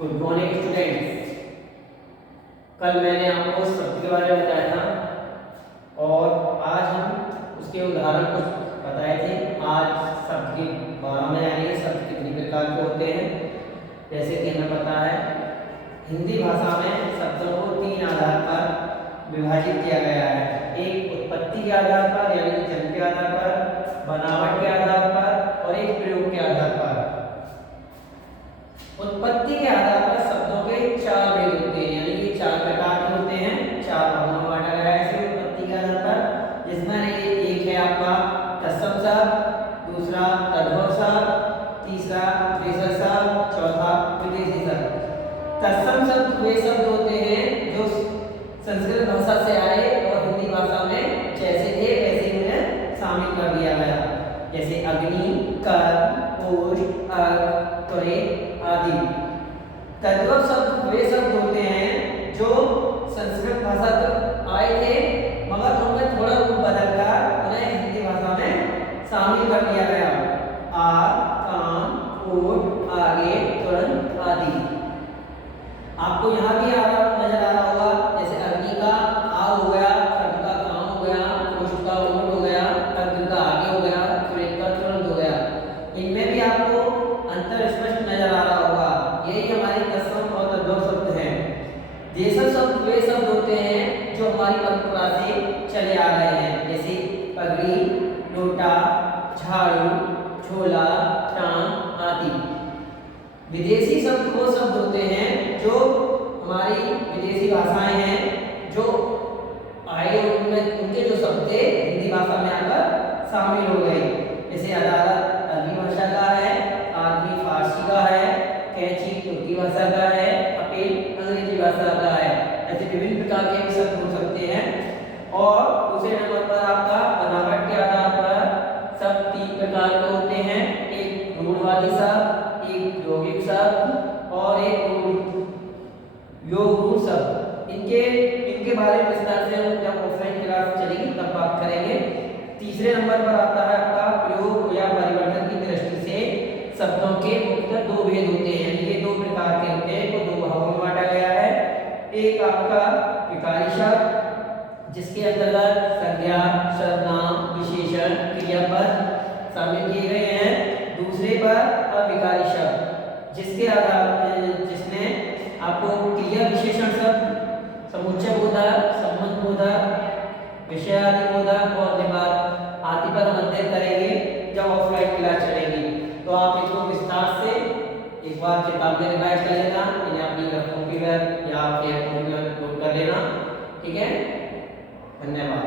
Good morning students. कल मैंने आपको शब्द के बारे में बताया था और आज हम उसके उदाहरण कुछ बताए थे। आज शब्द के बारे में जानेंगे। शब्द कितने प्रकार के होते हैं। जैसे कि हमें पता है हिंदी भाषा में शब्दों को तीन आधार पर विभाजित किया गया है। एक उत्पत्ति के आधार पर यानी कि जन्म के आधार पर, बनावट के आधार पर और एक प्रयोग के आधार पर। उत्पत्ति के आधार पर शब्दों के चार भेद होते हैं यानी कि चार प्रकार के होते हैं। चार भागों में बांटा गया है इसे उत्पत्ति के आधार पर, जिसमें एक है आपका तत्सम शब्द, दूसरा तद्भव शब्द, तीसरा देशज शब्द, चौथा विदेशी शब्द। तत्सम शब्द वे शब्द होते हैं जो संस्कृत भाषा से आए और हिंदी भाषा में जैसे थे वैसे उन्हें शामिल कर दिया गया। जैसे अग्नि, कर, कोश, अर्क, त्वरित आदि। तद्भव शब्द वे शब्द होते हैं जो संस्कृत भाषा तक आए थे मगर उनमें थोड़ा रूप बदलकर उन्हें हिंदी भाषा में शामिल कर दिया गया। आ, कान, ओठ, आगे, तुरंत आदि। आपको यहाँ भी नजर आ रहा होगा। जैसे अग्नि का आ हो गया, कर्म का काम हो गया, कोश का ओठ हो गया, अर्क का आगे हो गया, त्वरित का तुरंत हो गया। इनमें भी आपको अंतर स्पष्ट नजर आ रहा होगा। यही हमारी तत्सम और तद्भव शब्द हैं। देशज शब्द वे शब्द होते हैं जो हमारी परंपरा से चले आ रहे हैं। जैसे पगड़ी, लोटा, झाड़ू, झोला, टांग आदि। विदेशी शब्द वो शब्द होते हैं जो हमारी विदेशी भाषाएं हैं जो आए उनमें उनके जो शब्द थे हिंदी भाषा में आकर शामिल हो गए। जैसे अदालत अरबी भाषा का है, आदमी फारसी का है, कैंची तुर्की भाषा का है, अपील अंग्रेजी भाषा का है। ऐसे विभिन्न प्रकार के शब्द हो सकते हैं। और दूसरे नंबर पर आपका बनावट के आधार पर शब्द तीन प्रकार के होते हैं। एक रूढ़वादी शब्द, एक यौगिक शब्द और एक योगरूढ़ शब्द। इनके बारे में विस्तार से हम जब ऑफलाइन क्लास चलेगी तब बात करेंगे। तीसरे नंबर पर आता है आपका प्रयोग या परिवर्तन की दृष्टि से शब्दों के मुख्यतः दो भेद होते हैं। ये दो प्रकार के होते हैं, को दो भागों में बांटा गया है। एक आपका विकारी शब्द जिसके अंतर्गत संज्ञा, सर्वनाम, विशेषण, क्रियापद शामिल किए गए हैं। दूसरे पर अविकारी शब्द जिसके जिसमें आपको क्रिया विशेषण शब्द, समुच्चय बोधक, संबंध बोधक, विषयादि बोधक और निपात आदि पर हम अध्ययन करेंगे जब ऑफलाइन क्लास चलेगी। तो आप इसको विस्तार से एक बार किताब में रिवाइज कर लेना, इन्हें अपनी कॉपी पर या फिर नोट कर लेना। ठीक है, धन्यवाद।